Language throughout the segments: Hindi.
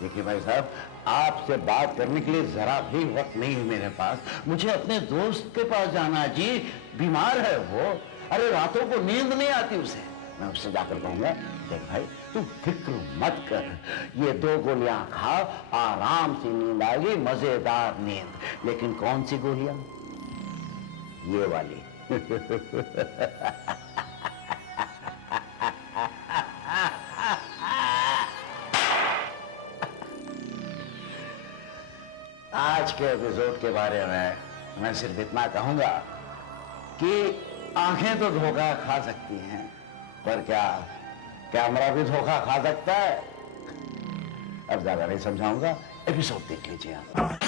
देखिए भाई साहब, आपसे बात करने के लिए जरा भी वक्त नहीं है मेरे पास। मुझे अपने दोस्त के पास जाना है जी, बीमार है वो। अरे रातों को नींद नहीं आती उसे। मैं उससे जाकर कहूंगा, देख भाई तू फिक्र मत कर, ये 2 गोलियां खा, आराम से नींद आएगी, मजेदार नींद। लेकिन कौन सी गोलियां? ये वाली। आज के एपिसोड के बारे में मैं सिर्फ इतना कहूंगा कि आंखें तो धोखा खा सकती हैं, पर क्या कैमरा भी धोखा खा सकता है? अब ज्यादा नहीं समझाऊंगा, एपिसोड देख लीजिए आप।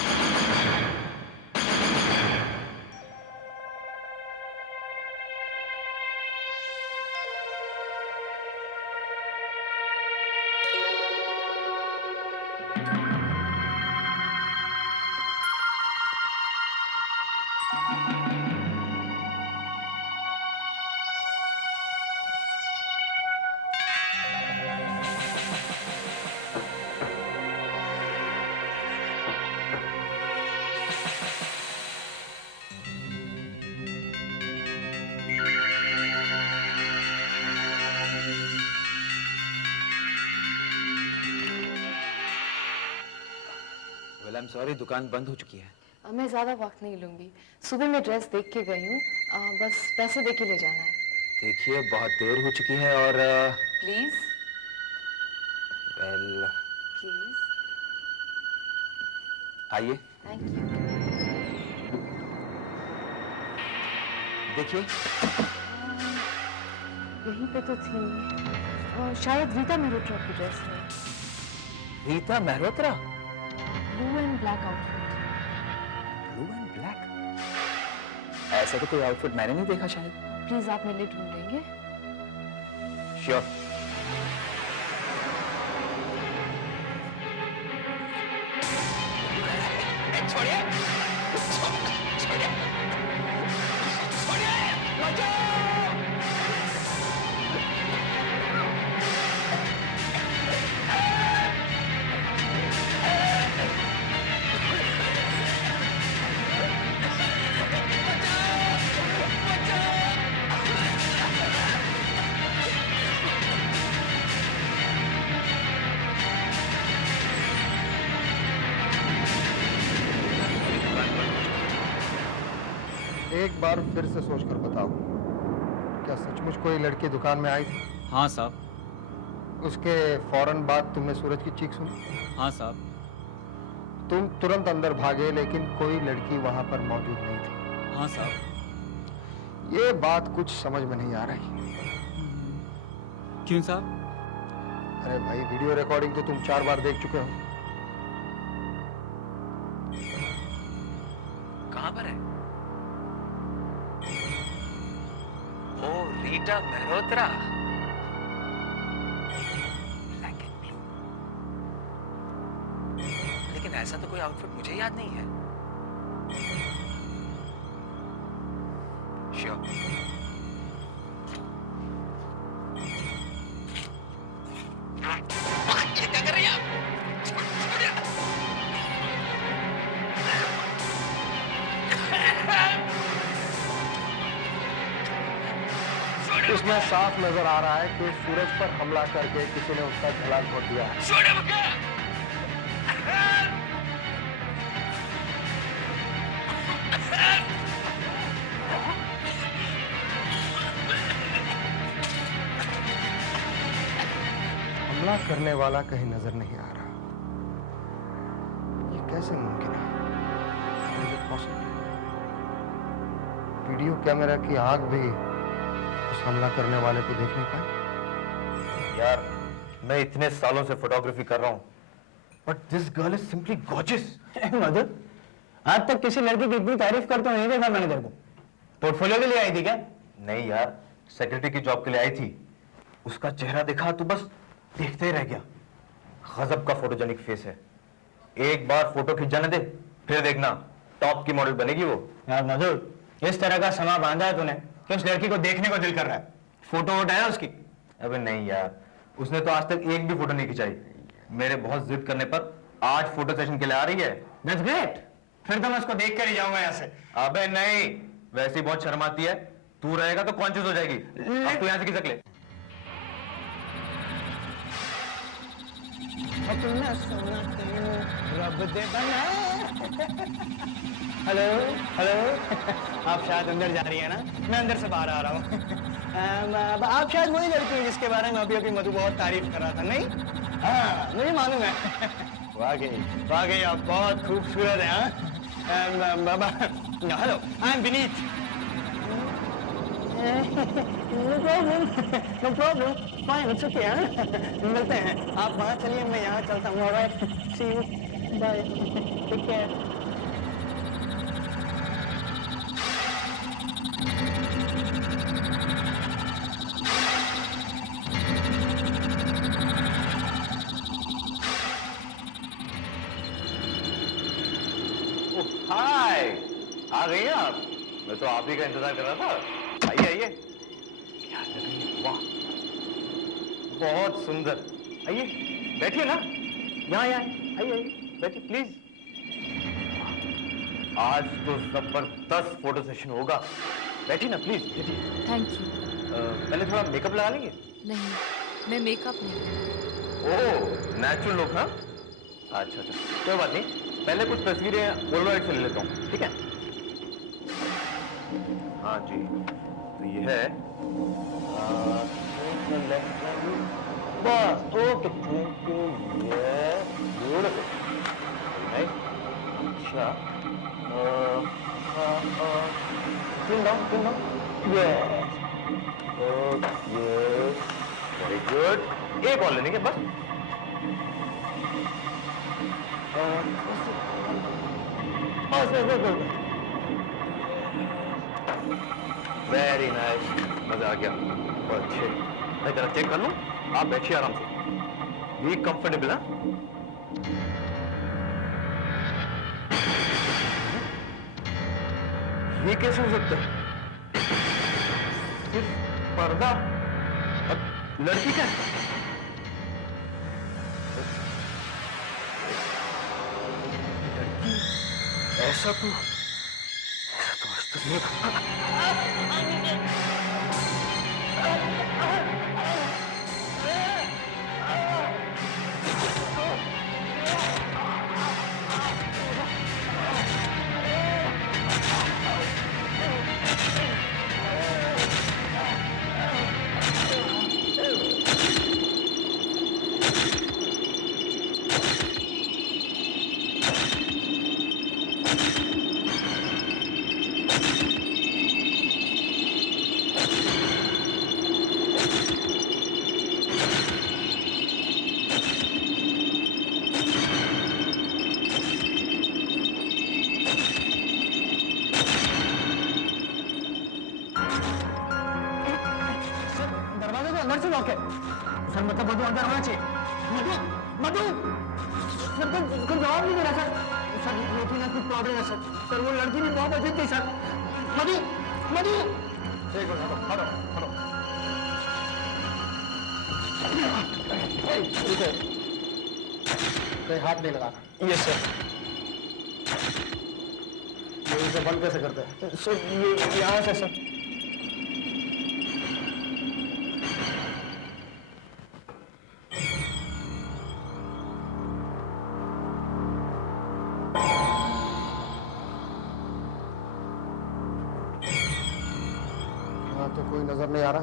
आई एम सॉरी, दुकान बंद हो चुकी है। मैं ज़्यादा वक्त नहीं लूँगी। सुबह मैं ड्रेस देख के गई हूँ, बस पैसे दे के ले जाना है। देखिए बहुत देर हो चुकी है और प्लीज़ वेल प्लीज़। आइए। Thank you. देखिए यहीं पे तो थी, शायद रीता मेहरोत्रा की ड्रेस है। Rita Mehrotra? Blue and black outfit. Blue and black? ऐसा तो कोई आउटफिट मैंने नहीं देखा शायद। प्लीज आप मेरे लिए ढूंढ देंगे? श्योर। छोड़िए, छोड़िए, छोड़िए, बचाओ! एक बार फिर से सोचकर बताओ, क्या सचमुच कोई लड़की दुकान में आई थी? हाँ साहब। उसके फौरन बाद तुमने सूरज की चीख सुनी? हाँ साहब। तुम तुरंत अंदर भागे, लेकिन कोई लड़की वहां पर मौजूद नहीं थी। हाँ साहब। ये बात कुछ समझ में नहीं आ रही। क्यों साहब? अरे भाई, वीडियो रिकॉर्डिंग तो तुम 4 बार देख चुके हो। कहां पर है? ओ, Rita Mehrotra. Black and blue. लेकिन ऐसा तो कोई आउटफिट मुझे याद नहीं है। श्योर। ये क्या कर रही हैं आप? छोड़िए। इसमें साफ नजर आ रहा है कि सूरज पर हमला करके किसी ने उसका गला घोट दिया है। छोड़िए मुझे। हमला करने वाला कहीं नजर नहीं आ रहा। ये कैसे मुमकिन है? Is it possible? Video camera की आग भी उस हमला करने वाले को देख नहीं पाई। यार, मैं इतने सालों से फोटोग्राफी कर रहा हूँ, but this girl is simply gorgeous. Madhur, आज तक किसी लड़की की इतनी तारीफ करते हुए नहीं देखा मैंने तेरे को। पोर्टफोलियो के लिए आई थी क्या? नहीं यार, सेक्रेटरी की जॉब के लिए आई थी। उसका चेहरा देखा तो बस देखते ही रह गया। गजब का फोटोजेनिक फेस है। एक बार फोटो खींच जाने दे, फिर देखना टॉप की मॉडल बनेगी वो। यार मधुर, इस तरह का समा बांधा है तूने कि उस लड़की को देखने को दिल कर रहा है। फोटो वोटो है उसकी? अबे नहीं यार, उसने तो आज तक एक भी फोटो नहीं खिंचाई। मेरे बहुत जिद करने पर आज फोटो सेशन के लिए आ रही है। That's great. फिर तो मैं उसको देख कर ही जाऊंगा यहाँ से। अबे नहीं, वैसे ही बहुत शर्माती है, तू रहेगा तो कॉन्शियस हो जाएगी। अब तू यहाँ से खिसक ले। अपना सोना तेनू रब दे बना। हेलो हेलो, आप शायद अंदर जा रही है ना? मैं अंदर से बाहर आ रहा हूँ। आप शायद वही लड़की हैं जिसके बारे में अभी अभी मधु बहुत तारीफ कर रहा था, नहीं? हाँ, मुझे मालूम है। वाकई वाकई आप बहुत खूबसूरत हैं। Hello, I am Vineet. No problem, fine, it's okay. मिलते हैं। आप वहाँ चलिए, मैं यहाँ चलता हूँ। Alright, see you, bye, take care. Hi, आ गई हैं आप? मैं तो आप ही का इंतजार कर रहा था। आइए आइए। क्या लग रही है, वाह, बहुत सुंदर। आइए, बैठिए ना। यहाँ यहाँ आइए आइए, बैठिए प्लीज। आज तो जबरदस्त फोटो सेशन होगा। बैठिए ना प्लीज, बैठिए। Thank you. पहले थोड़ा मेकअप लगा लेंगे। नहीं, मैं मेकअप नहीं करती। ओह, नेचुरल लुक। हाँ, अच्छा अच्छा, कोई बात नहीं। पहले कुछ तस्वीरें पोलराइड से ले लेता हूँ, ठीक है? हाँ जी, तो ये है। बस, ओके, थैंक यू। ब्यूटीफुल, अच्छा। Clean down, yes, okay, very good. एक और लेने के बस। वेरी नाइस, मजा आ गया, बहुत अच्छे। मैं जरा चेक कर लूं, आप बैठिए आराम से, बी कंफर्टेबल। है ये कैसे हो सकता है? सिर्फ पर्दा, अब लड़की का ऐसा तो आज तक नहीं। दरवाजे को अंदर से लॉक है सर। मतलब मधु अंदर होना चाहिए। मधु मधु सर, कोई जवाब नहीं दे रहा सर। लेकिन ना कुछ प्रॉब्लम है सर। वो लड़की भी बहुत अजीब थी सर। मधु मधु, एक मिनट, हटो हटो। रुको, कहीं हाथ नहीं लगाना। Yes sir. ये इसे बंद कैसे करते हैं सर? ये यहाँ से सर। यहाँ तो कोई नजर नहीं आ रहा।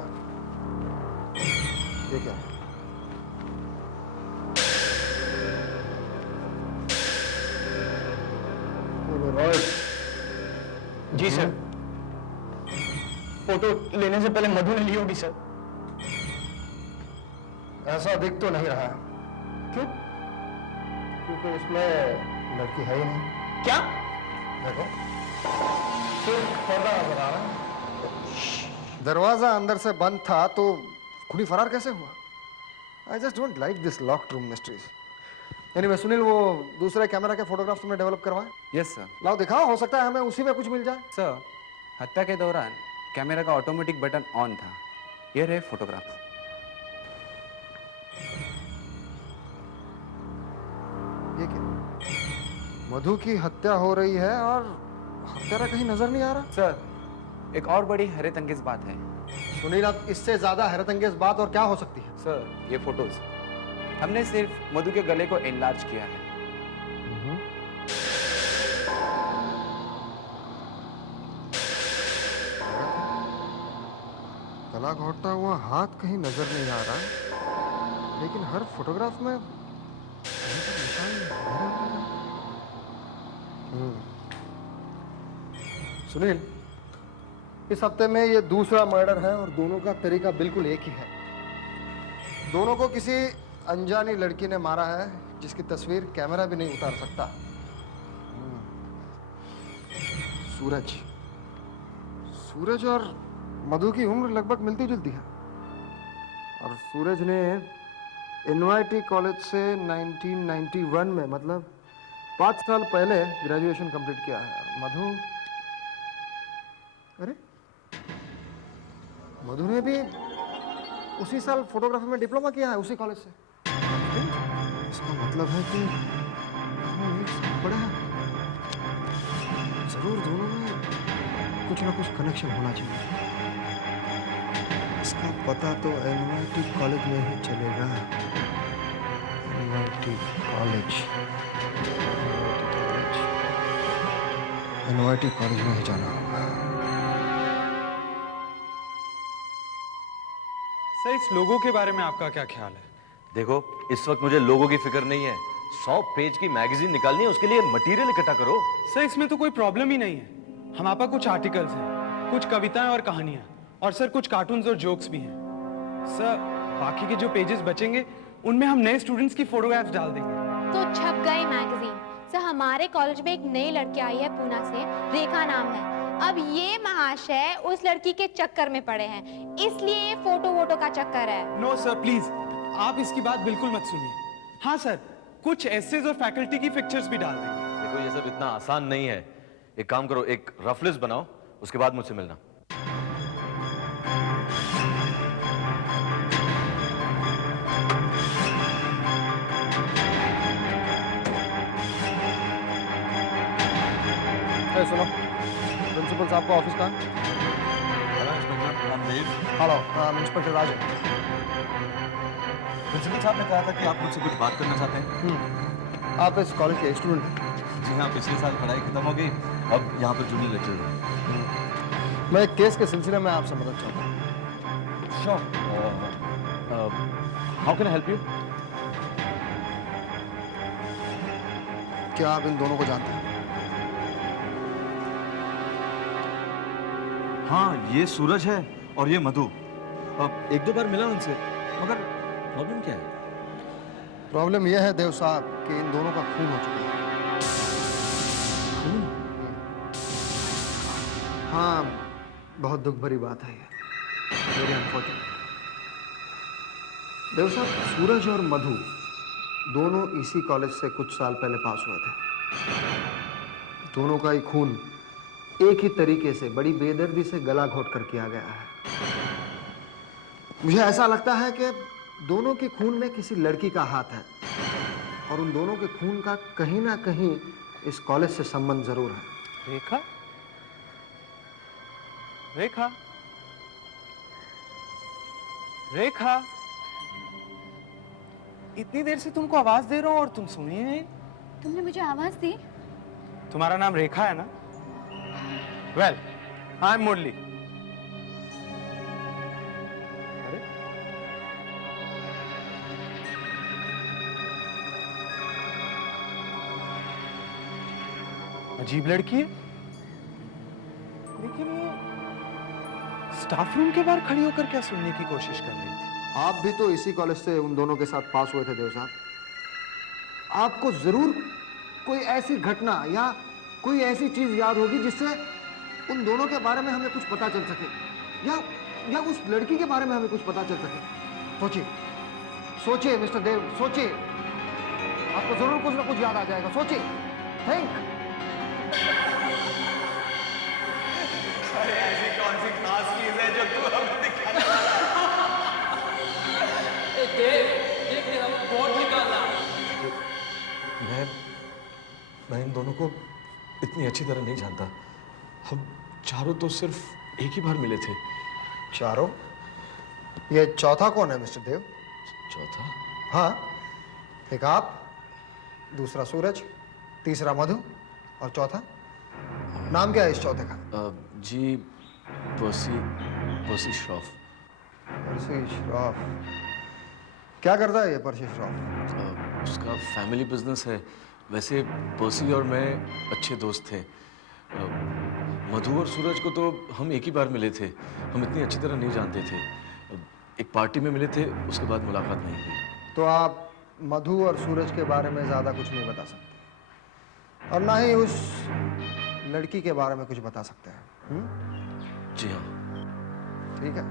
ये क्या है? रोहित, जी सर। फोटो लेने से पहले मधु ने ली होगी सर। ऐसा दिख तो नहीं रहा। क्यों? क्योंकि इसमें लड़की है ही नहीं। क्या? देखो, सिर्फ पर्दा नजर आ रहा है। दरवाजा अंदर से बंद था तो खुली फरार कैसे हुआ? I just don't like this locked room mysteries. Anyway Sunil, वो दूसरे कैमरा के फोटोग्राफ्स तुमने डेवलप करवाए? Yes sir. लाओ दिखाओ, हो सकता है हमें उसी में कुछ मिल जाए। सर, हत्या के दौरान कैमरा का ऑटोमेटिक बटन ऑन था। ये रहे फोटोग्राफ। ये क्या? मधु की हत्या हो रही है और हत्यारा कहीं नजर नहीं आ रहा। सर एक और बड़ी हैरत अंगेज बात है। सुनील, अब इससे ज्यादा हैरतअंगेज बात और क्या हो सकती है? सर ये फोटोज हमने सिर्फ मधु के गले को एनलार्ज किया है। गला घोटता हुआ हाथ कहीं नजर नहीं आ रहा, लेकिन हर फोटोग्राफ में कहीं तो निशान भरे हुए हैं। सुनील, इस हफ्ते में ये दूसरा मर्डर है और दोनों का तरीका बिल्कुल एक ही है। दोनों को किसी अनजानी लड़की ने मारा है जिसकी तस्वीर कैमरा भी नहीं उतार सकता। सूरज सूरज और मधु की उम्र लगभग मिलती जुलती है और सूरज ने NYT कॉलेज से 1991 में, मतलब 5 साल पहले ग्रेजुएशन कंप्लीट किया है। और मधु, अरे मधु ने भी उसी साल फोटोग्राफी में डिप्लोमा किया है, उसी कॉलेज से। इसका मतलब है कि दोनों एक साथ पढ़े हैं। जरूर दोनों में कुछ ना कुछ कनेक्शन होना चाहिए। इसका पता तो NYT कॉलेज में ही चलेगा। NYT कॉलेज में ही जाना होगा। सर इस लोगों के बारे में आपका क्या ख्याल है? देखो, इस वक्त मुझे लोगों की फिक्र नहीं है। 100 पेज की मैगजीन निकालनी है, उसके लिए मटेरियल इकट्ठा करो। सर इसमें तो कोई प्रॉब्लम ही नहीं है। हमारे पास कुछ आर्टिकल्स हैं, कुछ कविताएं और कहानियां, और सर कुछ कार्टून्स और जोक्स भी हैं। सर बाकी के जो पेजेस बचेंगे उनमें हम नए स्टूडेंट्स की फोटोग्राफ्स डाल देंगे। तो छप गई मैगजीन। सर हमारे कॉलेज में एक नई लड़की आई है पूना से, रेखा नाम है। अब ये महाशय उस लड़की के चक्कर में पड़े हैं, इसलिए ये फोटो वोटो का चक्कर है। नो सर प्लीज, आप इसकी बात बिल्कुल मत सुनिए। हाँ सर, कुछ एसेज और फैकल्टी की पिक्चर्स भी डाल देंगे। देखो, ये सब इतना आसान नहीं है। एक काम करो, एक रफ लिस्ट बनाओ, उसके बाद मुझसे मिलना। सुनो, प्रिंसिपल साहब का ऑफिस कहाँ है? हेलो, इंस्पेक्टर राज। प्रिंसिपल साहब ने कहा था कि आप मुझसे कुछ बात करना चाहते हैं। आप इस कॉलेज के स्टूडेंट हैं? जी हाँ, पिछले साल पढ़ाई खत्म हो गई, अब यहाँ पर जूनियर लेक्चरर हूँ। मैं एक केस के सिलसिले में आपसे मदद चाहता हूँ। Sure. How can I help you? क्या आप इन दोनों को जानते हैं? हाँ, ये सूरज है और ये मधु। अब 1-2 बार मिला उनसे, मगर प्रॉब्लम क्या है? प्रॉब्लम यह है देव साहब कि इन दोनों का खून हो चुका है। हाँ, बहुत दुख भरी बात है ये। Very unfortunate. देव साहब, सूरज और मधु दोनों इसी कॉलेज से कुछ साल पहले पास हुए थे। दोनों का ही खून एक ही तरीके से, बड़ी बेदर्दी से गला घोट कर किया गया है। मुझे ऐसा लगता है कि दोनों के खून में किसी लड़की का हाथ है और उन दोनों के खून का कहीं ना कहीं इस कॉलेज से संबंध जरूर है। रेखा? रेखा? रेखा? इतनी देर से तुमको आवाज दे रहा हूं और तुम सुन ही नहीं। तुमने मुझे आवाज दी? तुम्हारा नाम रेखा है ना? वेल, आई एम मुरली। अरे अजीब लड़की है, लेकिन ये स्टाफ रूम के बाहर खड़ी होकर क्या सुनने की कोशिश कर रही थी? आप भी तो इसी कॉलेज से उन दोनों के साथ पास हुए थे देव साहब। आपको जरूर कोई ऐसी घटना या कोई ऐसी चीज याद होगी जिससे उन दोनों के बारे में हमें कुछ पता चल सके या उस लड़की के बारे में हमें कुछ पता चल सके। सोचिए, सोचिए मिस्टर देव, सोचिए। आपको जरूर कुछ ना कुछ याद आ जाएगा। सोचिए, थिंक। ऐसी कौन सी खास चीज है जो तू हमें दिखाना? मैं इन दोनों को इतनी अच्छी तरह नहीं जानता। हम चारों तो सिर्फ एक ही बार मिले थे। चारों? ये चौथा कौन है मिस्टर देव? चौथा? हाँ, एक आप, दूसरा सूरज, तीसरा मधु और चौथा नाम क्या है इस चौथे का? जी पर्सी श्रॉफ। पर्सी श्रॉफ। क्या करता है ये पर्सी श्रॉफ? उसका फैमिली बिजनेस है। वैसे पर्सी और मैं अच्छे दोस्त थे। मधु और सूरज को तो हम एक ही बार मिले थे। हम इतनी अच्छी तरह नहीं जानते थे। एक पार्टी में मिले थे, उसके बाद मुलाकात नहीं हुई। तो आप मधु और सूरज के बारे में ज्यादा कुछ नहीं बता सकते और ना ही उस लड़की के बारे में कुछ बता सकते हैं? जी हाँ। ठीक है।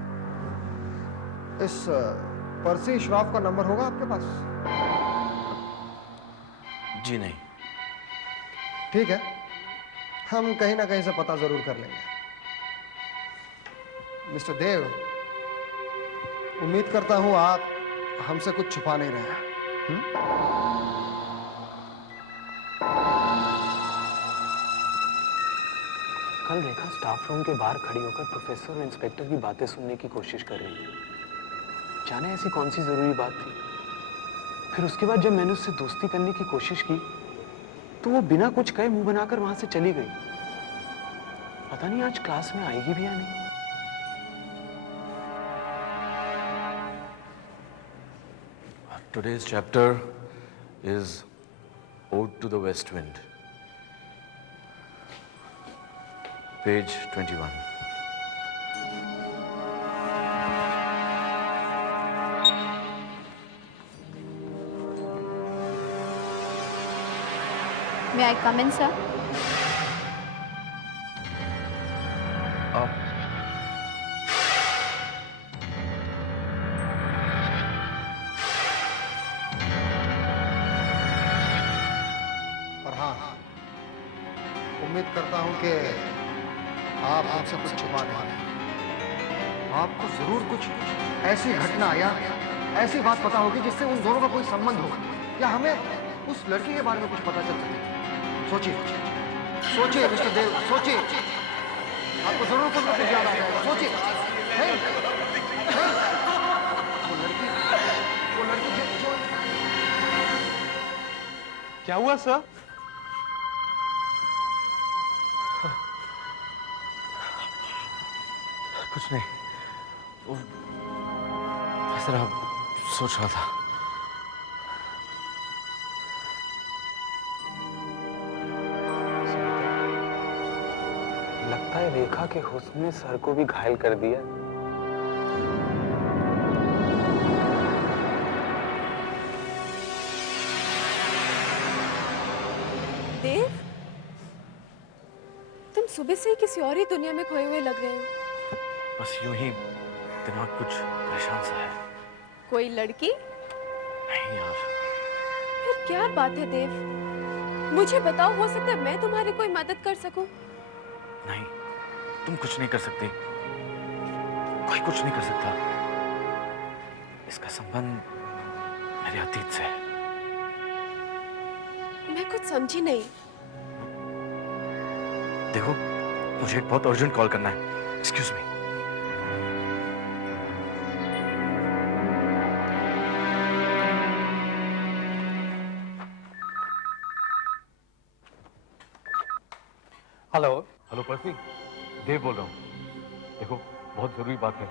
इस पर्सी श्रॉफ का नंबर होगा आपके पास? जी नहीं। ठीक है, हम कहीं ना कहीं से पता जरूर कर लेंगे। मिस्टर देव, उम्मीद करता हूं आप हमसे कुछ छुपा नहीं रहे हैं। कल रेखा स्टाफ रूम के बाहर खड़ी होकर प्रोफेसर और इंस्पेक्टर की बातें सुनने की कोशिश कर रही थी। जाने ऐसी कौन सी जरूरी बात थी। फिर उसके बाद जब मैंने उससे दोस्ती करने की कोशिश की तो वो बिना कुछ कहे मुंह बनाकर वहां से चली गई। पता नहीं आज क्लास में आएगी भी या नहीं। Today's chapter is Ode to the West Wind, page 21. May I come in, sir? और हाँ, उम्मीद करता हूं कि आप हमसे कुछ छुपा नहीं रहे। आपको जरूर कुछ ऐसी घटना या ऐसी बात पता होगी जिससे उन दोनों का कोई संबंध होगा, या हमें उस लड़की के बारे में कुछ पता चल सके। सोचिए सोचिए मिस्टर देव, सोचिए। आपको जरूर कुछ ना कुछ याद आ जाएगा। सोचिए। नहीं, नहीं। वो लड़की जो क्या हुआ सर? कुछ नहीं, वो जरा सोच रहा था। लगता है रेखा के हुस्न ने सर को भी घायल कर दिया। देव, तुम सुबह से ही किसी और ही दुनिया में खोए हुए लग रहे हो। बस यूं ही दिमाग कुछ परेशान सा है। कोई लड़की? नहीं यार। फिर क्या बात है देव? मुझे बताओ, हो सकता है मैं तुम्हारी कोई मदद कर सकूं। नहीं, तुम कुछ नहीं कर सकती। कोई कुछ नहीं कर सकता। इसका संबंध मेरे अतीत से है। मैं कुछ समझी नहीं। देखो, मुझे एक बहुत अर्जेंट कॉल करना है। Excuse me. हेलो। हेलो पर्सी, देव बोल रहा हूँ। देखो, बहुत जरूरी बात है।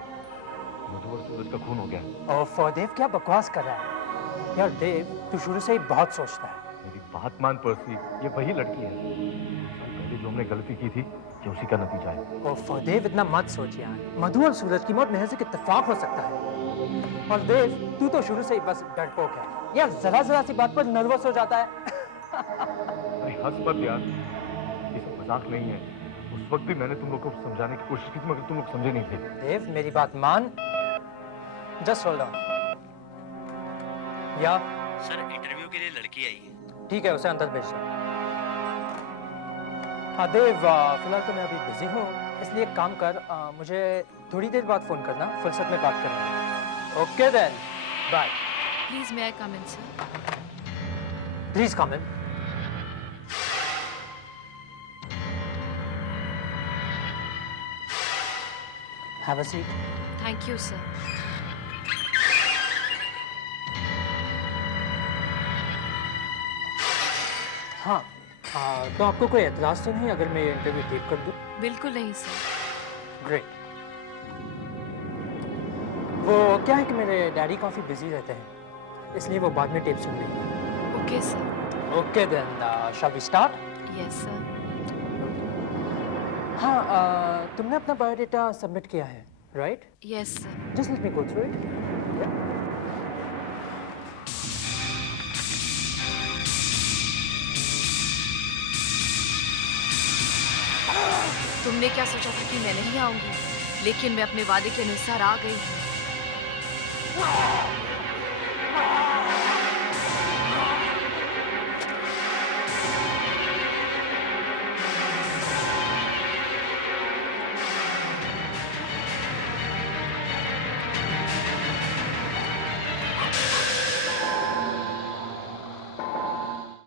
मधु और सूरज का खून हो गया। ओफो देव, क्या बकवास कर रहा है यार। देव, तू शुरू से ही बहुत सोचता है। मेरी बात मान पर्सी, ये वही लड़की है। पहले जो हमने गलती की थी, ये उसी का नतीजा है। ओफो देव, इतना मत सोच यार। मधु और सूरज की मौत महज एक इत्तेफाक हो सकता है। और देव, तू तो शुरू से ही बस डरपोक है यार। जरा सी बात पर नर्वस हो जाता है। अरे हंस मत यार, ये सब मजाक नहीं है। उस वक्त भी मैंने तुम लोग को समझाने की कोशिश की थी, मगर तुम लोग समझे नहीं थे। देव, मेरी बात मान। Just hold on. या सर, इंटरव्यू के लिए लड़की आई है। ठीक है, उसे अंदर भेज दो। हाँ देव, फिलहाल तो मैं अभी बिजी हूँ, इसलिए एक काम कर, मुझे थोड़ी देर बाद फोन करना, फुर्सत में बात करेंगे। Okay then, bye. Please may I come in sir? Please come in. Have a seat. Thank you sir. हाँ, तो आपको कोई एतराज़ तो नहीं अगर मैं ये इंटरव्यू टेप कर दूँ? बिल्कुल नहीं सर। ग्रेट। वो क्या है कि मेरे डैडी काफ़ी बिजी रहते हैं, इसलिए वो बाद में टेप सुन लेंगे। Okay sir. Okay then, shall we start? Yes sir. हाँ, तुमने अपना बायोडाटा सबमिट किया है, right? Yes sir. Just let me go through it. तुमने क्या सोचा था कि मैं नहीं आऊंगी, लेकिन मैं अपने वादे के अनुसार आ गई हूँ।